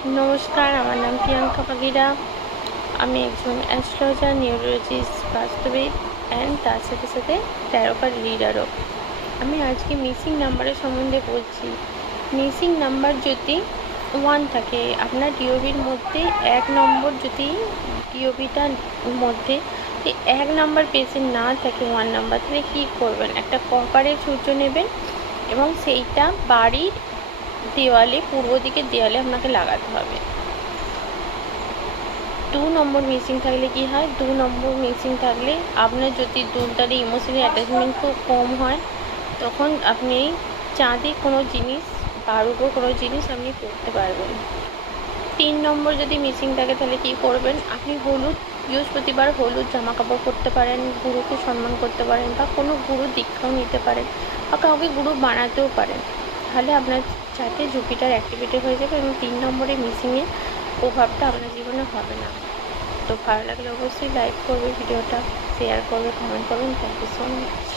নমস্কার, আমার নাম প্রিয়াঙ্কা বাগিরা। আমি একজন অ্যাস্ট্রোলজার, নিউরোলজিস্ট, বাস্তবিক অ্যান্ড তার সাথে সাথে ট্যারো রিডারও। আমি আজকে মিসিং নাম্বারের সম্বন্ধে বলছি। মিসিং নাম্বার যদি 1 থাকে, আপনার ডিওবির মধ্যে 1 নম্বর যদি ডিওবিটার মধ্যে 1 নাম্বার পেশেন্ট না থাকে 1 নাম্বার, তাহলে কী করবেন? একটা কপারের সূর্য নেবেন এবং সেইটা বাড়ির দেওয়ালে, পূর্ব দিকের দেওয়ালে আপনাকে লাগাতে হবে। 2 নম্বর মিসিং থাকলে কি হয়? 2 নম্বর মিসিং থাকলে আপনার যদি তার ইমোশনাল অ্যাটাচমেন্ট খুব কম হয়, তখন আপনি চাঁদি কোনো জিনিস বা রূপোর কোনো জিনিস আপনি করতে পারবেন। 3 নম্বর যদি মিসিং থাকে তাহলে কী করবেন? আপনি বৃহস্পতিবার হলুদ জামা কাপড় পরতে পারেন, গুরুকে সম্মান করতে পারেন, বা কোনো গুরু দীক্ষাও নিতে পারেন, বা কাউকে গুরু বানাতেও পারেন। তাহলে আপনার চার্টে জুপিটার অ্যাক্টিভেটেড হয়ে যাবে এবং 3 নম্বরে মিসিংয়ের প্রভাবটা আপনার জীবনে হবে না। তো ভালো লাগলে অবশ্যই লাইক করবে, ভিডিওটা শেয়ার করবে, কমেন্ট করবেন। Thank you so much.